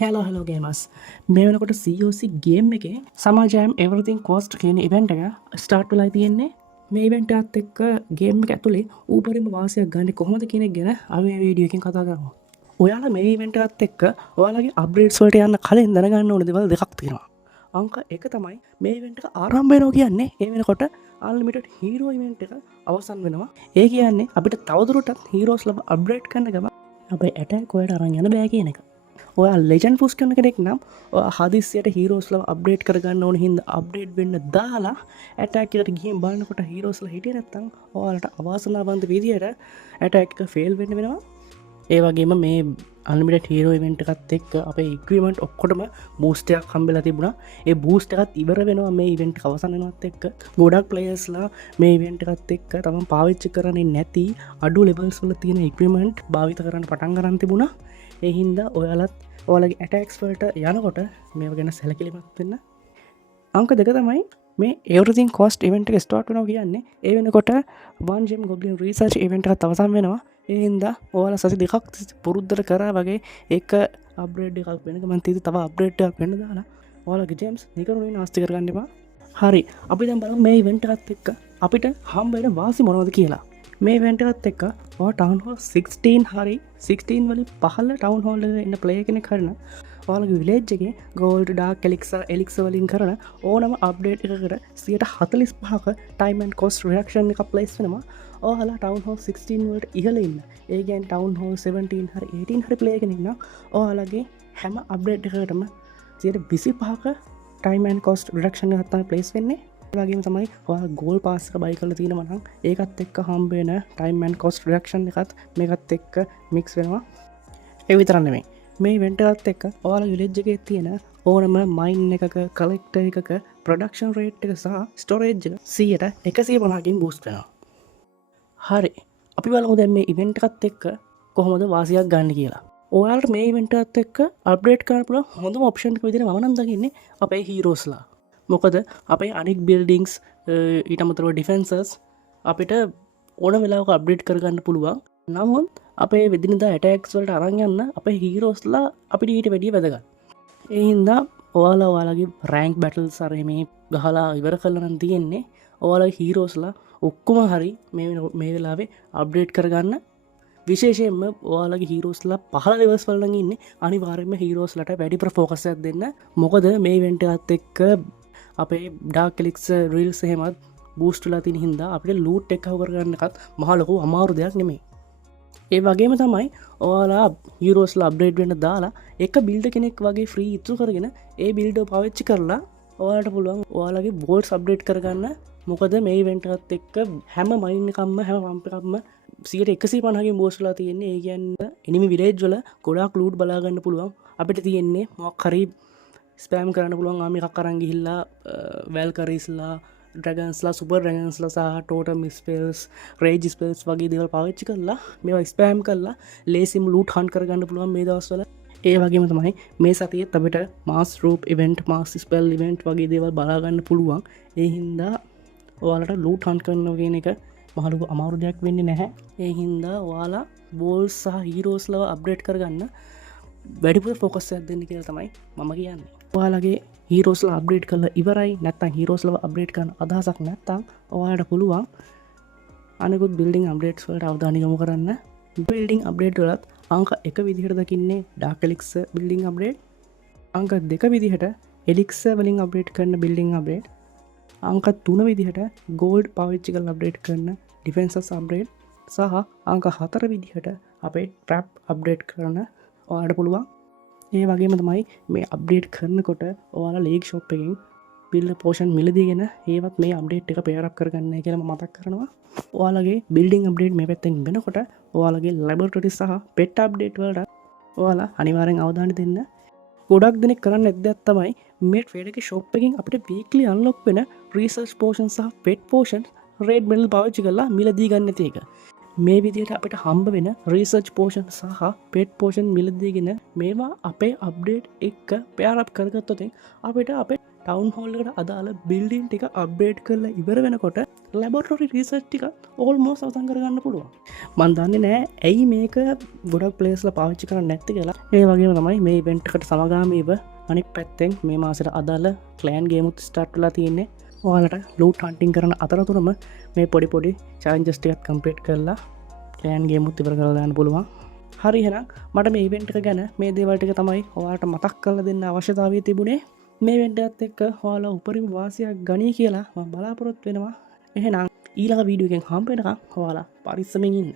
Hello games මේ වෙනකොට COC game එකේ සමාජයම් එවරිතින් කෝස්ට් කියන ඉවෙන්ට් එක ස්ටාර්ට් වෙලා තියෙන්නේ. මේ ඉවෙන්ට් එකත් එක්ක ගේම් එක ඇතුලේ ඌපරිම වාසියක් ගන්න කොහොමද කියන එක ගැන අපි මේ වීඩියෝ එකෙන් කතා කරමු. ඔයාලා මේ ඉවෙන්ට් එකත් එක්ක ඔයාලගේ අප්ඩේට්ස් වලට යන්න කලින් දැනගන්න ඕන දේවල් දෙකක් තියෙනවා. අංක එක තමයි මේ ඉවෙන්ට් එක ආරම්භ වෙනවා කියන්නේ ඒ වෙනකොට අන්ලිමිටඩ් හීරෝ ඉවෙන්ට් එක අවසන් වෙනවා. ඒ කියන්නේ අපිට තවදුරටත් හීරෝස්ලව අප්ඩේට් කරන්න ගම අපේ ඇටැක් වලට අරන් යන බෑ කියන එක. ඔය ලෙජන් පුස් කරන කෙනෙක් නම් හදිසියට හීරෝස්ලව අප්ඩේට් කරගන්න ඕන හින්දා අප්ඩේට් වෙන්න දාලා ඇටැක් එකට ගිහින් බලනකොට හීරෝස්ලා හිටියේ නැත්තම් ඔයාලට අවාසනාවන්ත විදියට ඇටැක් එක ෆේල් වෙන්න වෙනවා. ඒ වගේම මේ අන්ලිමිටඩ් හීරෝ ඉවෙන්ට් එකත් එක්ක අපේ ඉක්විප්මන්ට් ඔක්කොටම බූස්ට් එකක් හම්බෙලා තිබුණා. ඒ බූස්ට් එකත් ඉවර වෙනවා මේ ඉවෙන්ට් එක අවසන් වෙනවත් එක්ක. ගොඩක් ප්ලේයර්ස්ලා මේ ඉවෙන්ට් එකත් එක්ක තමන් පාවිච්චි කරන්නේ නැති අඩු ලෙවල්ස් වල තියෙන ඉක්විප්මන්ට් භාවිත කරන්න පටන් ගන්න තිබුණා. ඒ හින්දා ඔයාලත් ඔයාලගේ ඇටැක්ස් වලට යනකොට මේව ගැන සැලකිලිමත් වෙන්න. අංක දෙක තමයි මේ එවරිතින් කෝස්ට් ඉවෙන්ට් එක ස්ටාර්ට් වෙනවා කියන්නේ ඒ වෙනකොට 1 gem goblin research ඉවෙන්ට් එකත් අවසන් වෙනවා. ඒ හින්දා ඔයාලා සති දෙකක් පුරුද්දට කරා වගේ එක අප්ග්‍රේඩ් එකක් වෙන ගමන් තව අප්ග්‍රේඩ් එකක් වෙන්න දාලා ඔයාලගේ ජෙම්ස් නිකරුණේ නාස්ති කරගන්න එපා. හරි. අපි දැන් බලමු මේ ඉවෙන්ට් එකත් එක්ක අපිට හම්බ වෙන වාසි මොනවද කියලා. මේ ඉවෙන්ට් එකත් එක්ක ඔයා ටවුන් හෝල් 16 හරි 16 වලින් පහළ ටවුන් හෝල් එකේ ඉන්න ප්ලේයර් කෙනෙක් හරින ඔයාලගේ විලේජ් එකේ ගෝල්ඩ් ඩාර්ක් එලික්සර් වලින් කරන ඕනම අප්ඩේට් එකකට 45%ක ටයිම් ඇන්ඩ් කොස්ට් රිඩක්ෂන් එකක් ප්ලේස් වෙනවා. ඔයාලා ටවුන් හෝල් 16 වලට ඉහළ ඉන්න. ඒ කියන්නේ ටවුන් හෝල් 17 හරි 18 හරි ප්ලේයර් කෙනෙක් නම් ඔයාලගේ හැම අප්ඩේට් එකකටම 25%ක ටයිම් ඇන්ඩ් කොස්ට් රිඩක්ෂන් එකක් තමයි ප්ලේස් වෙන්නේ. වගේම තමයි ඔයාලා ගෝල් පාස් එක බයි කරලා තියෙනවා නම් ඒකත් එක්ක හම්බ වෙන ටයිම් ඇන්ඩ් කොස්ට් රිඩක්ෂන් එකත් මේකත් එක්ක මික්ස් වෙනවා. ඒ විතරක් නෙමෙයි. මේ ඉවෙන්ට් එකත් එක්ක ඔයාලා විලේජ් එකේ තියෙන ඕනම මයින් එකක කලෙක්ටර් එකක ප්‍රොඩක්ෂන් රේට් එක සහ ස්ටෝරේජ් එක 150කින් බූස්ට් වෙනවා. හරි. අපි බලමු දැන් මේ ඉවෙන්ට් එකත් එක්ක කොහොමද වාසියක් ගන්න කියලා. ඔයාලට මේ ඉවෙන්ට් එකත් එක්ක අප්ඩේට් කරන්න පුළුවන් හොඳම ඔප්ෂන් එක විදිහට මම නම් දකින්නේ අපේ හීරෝස්ලා. මොකද අපේ අනික් බිල්ඩිංස් ඊට අමතරව ඩිෆෙන්සර්ස් අපිට ඕන වෙලාවක අප්ඩේට් කරගන්න පුළුවන්. නමුත් අපේ වෙදිනදා ඇටැක්ස් වලට අරන් යන්න අපේ හීරෝස්ලා අපිට ඊට වැඩිය වැදගත්. ඒ හින්දා ඔයාලා ඔයාලගේ රෑන්ක් බැටල්ස් අර මේ ගහලා ඉවර කරලා නම් තියෙන්නේ. ඔයාලගේ හීරෝස්ලා ඔක්කොම හරි මේ වෙලාවේ අප්ඩේට් කරගන්න. විශේෂයෙන්ම ඔයාලගේ හීරෝස්ලා පහළ ලෙවල්ස් වල නම් ඉන්නේ. අනිවාර්යයෙන්ම හීරෝස්ලට වැඩි ප්‍රොෆෝකස් එකක් දෙන්න. මොකද මේ ඉවෙන්ට් එකත් එක්ක අපේ ඩාර්ක් එලික්සර් රීල්ස් එහෙමත් බූස්ට් වෙලා තියෙන හින්දා අපිට ලූට් එක කවර් කරගන්න එකත් මහ ලොකු අමාරු දෙයක් නෙමෙයි. ඒ වගේම තමයි ඔයාලා හීරෝස්ලා අප්ඩේට් වෙන්න දාලා එක බිල්ඩර් කෙනෙක් වගේ ෆ්‍රී ඉතුරු කරගෙන ඒ බිල්ඩර් පාවිච්චි කරලා ඔයාලට පුළුවන් ඔයාලගේ බෝල්ස් අප්ඩේට් කරගන්න. මොකද මේ ඉවෙන්ට් එකත් එක්ක හැම මයින් එකක්ම හැම පම්ප් එකක්ම 150කින් බෝස්ට් වෙලා තියෙන්නේ. ඒ කියන්නේ එනිමි විලේජ් වල ගොඩාක් ලූට් බලා ගන්න පුළුවන්. අපිට තියෙන්නේ මොකක් හරි ස්පෑම් කරන්න පුළුවන් ආමි එකක් අරන් ගිහිල්ලා වැල්කරීස්ලා ඩ්‍රැගන්ස්ලා සුපර් ඩ්‍රැගන්ස්ලා සහ ටෝටම් ස්පෙල්ස් රේජ් ස්පෙල්ස් වගේ දේවල් පාවිච්චි කරලා මේවා ස්පෑම් කරලා ලේසිම ලූට් හන්ට් කරගන්න පුළුවන් මේ දවස්වල. ඒ වගේම තමයි මේ සතියේත් අපිට මාස් රූප් ඉවෙන්ට් මාස් ස්පෙල් ඉවෙන්ට් වගේ දේවල් බලා ගන්න පුළුවන්. ඒ හින්දා ඔයාලට ලූට් හන්ට් කරනවා කියන එක මහ ලොකු අමාරු දෙයක් වෙන්නේ නැහැ. ඒ හින්දා ඔයාලා බෝල්ස් සහ හීරෝස්ලව අප්ඩේට් කරගන්න වැඩිපුර ෆෝකස් එකක් දෙන්න කියලා තමයි මම කියන්නේ. ඔයාලගේ හීරෝස්ලා අප්ඩේට් කරලා ඉවරයි නැත්නම් හීරෝස්ලව අප්ඩේට් කරන්න අදහසක් නැත්නම් ඔයාලට පුළුවන් අනිකුත් බිල්ඩින් අප්ඩේට්ස් වලට අවධානය යොමු කරන්න. බිල්ඩින් අප්ඩේට් වලත් අංක 1 විදිහට දකින්නේ ඩාර්ක් එලික්සර් බිල්ඩින් අප්ඩේට්. අංක 2 විදිහට එලික්සර් වලින් අප්ඩේට් කරන බිල්ඩින් අප්ඩේට්. අංක 3 විදිහට ගෝල්ඩ් පාවිච්චි කරලා අප්ඩේට් කරන ඩිෆෙන්සස් අප්ඩේට් සහ අංක 4 විදිහට අපේ ට්‍රැප් අප්ඩේට් කරන ඔයාලට පුළුවන්. ඒ වගේම තමයි මේ අප්ඩේට් කරනකොට ඔයාලා ලීග් ෂොප් එකෙන් බිල්ඩ් පෝෂන් මිලදීගෙන ඒවත් මේ අප්ඩේට් එක පෙයර් අප් කරගන්න කියලා මම මතක් කරනවා. ඔයාලගේ බිල්ඩින් අප්ඩේට් මේ පැත්තෙන් වෙනකොට ඔයාලගේ ලැබොරටරි සහ පෙට් අප්ඩේට් වලට ඔයාලා අනිවාර්යෙන් අවධානය දෙන්න. ගොඩක් දෙනෙක් කරන්නේ නැද්ද තමයි මේ ට්‍රේඩ් එකේ ෂොප් එකෙන් අපිට වීක්ලි අන්ලොක් වෙන රිසර්ච් පෝෂන් සහ පෙට් පෝෂන් රේඩ් මෙඩල් පාවිච්චි කරලා මිලදී ගන්න නැති එක. මේ විදියට අපිට හම්බ වෙන රීසර්ච් පෝෂන් සහ පේට් පෝෂන් මිලදීගෙන මේවා අපේ අප්ඩේට් එක්ක පයාරප් කරගත්තොතින් අපිට අපේ ටවන් හෝල්ලකට අදාළ බිල්ඩින් ටික අප්ඩේට් කරලා ඉවර වෙනකොට ලැබොටරි රිසර්ච් ටික ඕල්මෝ සවසන් කරගන්න පුළුවන්. මන් දන්නේ නෑ ඇයි මේක ගොඩක් ප්ලේස්ල පාවිච්චි කරන්න නැත්ති කියලා. ඒ වගේම තමයි මේ ඉවෙන්ට්කට සමගාමීව අනික් පැත්තෙන් මේ මාසට අදාළ ක්ලෑන් ගේමුත් ස්ටාර්ට්ලා තියන්නේ ඔයාලට ලූට් හන්ටිං කරන අතරතුරම මේ පොඩි චාන්ජස්ටිකත් කම්පේට් කරලා ක්ලෑන්ගේ මුත් ඉවර කරලාන්න පුළුවන්. හරි හෙනම් මට මේ ඉවෙන්ට් එක ගැන මේ දේවල්ටික තමයි ඔයාට මතක් කරලා දෙන්න අවශ්‍යතාවය තිබුණේ. මේ වෙන්ටත් එක්ක හොලා උපරිම වාසියක් ගනී කියලා බලාපොරොත් වෙනවා. එහෙනම් ඊළඟ වීඩියෝගෙන් හම්බෙනකම් හොයාලා පරිස්සමෙන් ඉන්න.